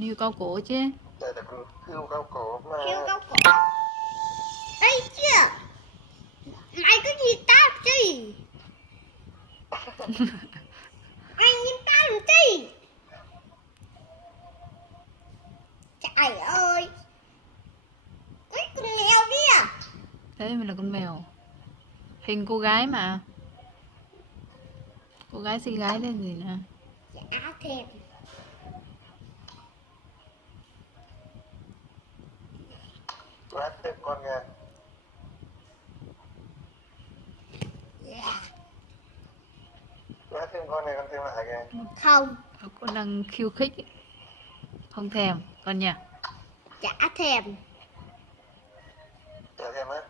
hươu cao cổ chứ. Đây là con hươu cao cổ mà. Hươu cao cổ. Ê chưa? Mày có gì tao chi? Mày nhìn tao làm chi? Trời ơi. Cái con mèo kia. Thế mình là con mèo. Hình cô gái mà. Cô gái xinh gái lên gì nè. Chả thèm. Lát thêm con nha. Yeah. Lát thêm con này con thêm lại kìa. Không. Con đang khiêu khích. Không thèm con nhỉ. Chả thèm. Chả thêm á.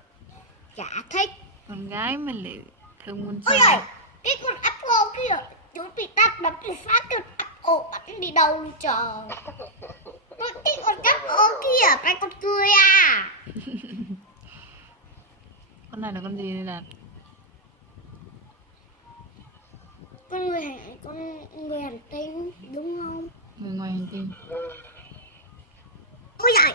Chả thích. Con gái mà lại thương muốn Ôi trai. ơi, cái con Apple kia, chúng bị tắt đập bị phát cái Apple bắn đi đâu đi trời. Cái con Apple kia, cái con cười à. Con này là con gì đây là? Con người hành tinh đúng không? Người ngoài hành tinh. Ôi giời.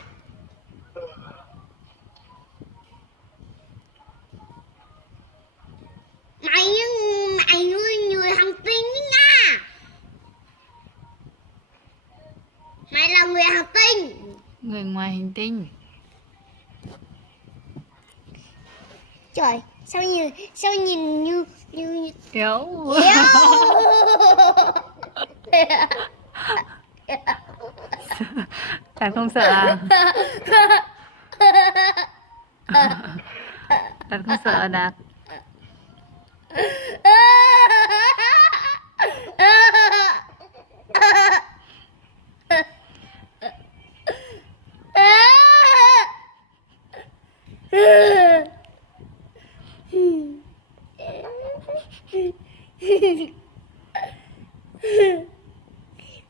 Mày người hành tinh ấy nha. Mày là người hành tinh. Người ngoài hành tinh. Trời, sao nhìn như Kéo. Đạt không sợ à? Đạt không sợ à, Đạt?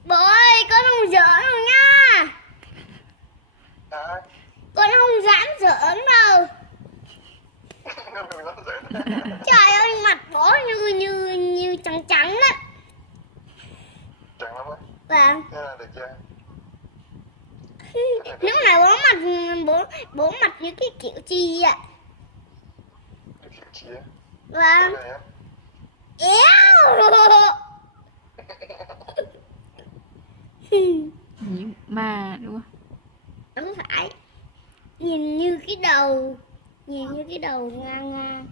Bố ơi, con không giỡn đâu nha. Hả? Con không dám giỡn đâu. Trời ơi, mặt bố như trắng trắng đó. Trắng lắm á. Vâng. Thế là được chưa? Lúc này bố mặt như cái kiểu chi ạ. Được kiểu chi á? Vâng. Thế này á? Như ma đúng không? Đúng phải. Nhìn như cái đầu ngang ngang.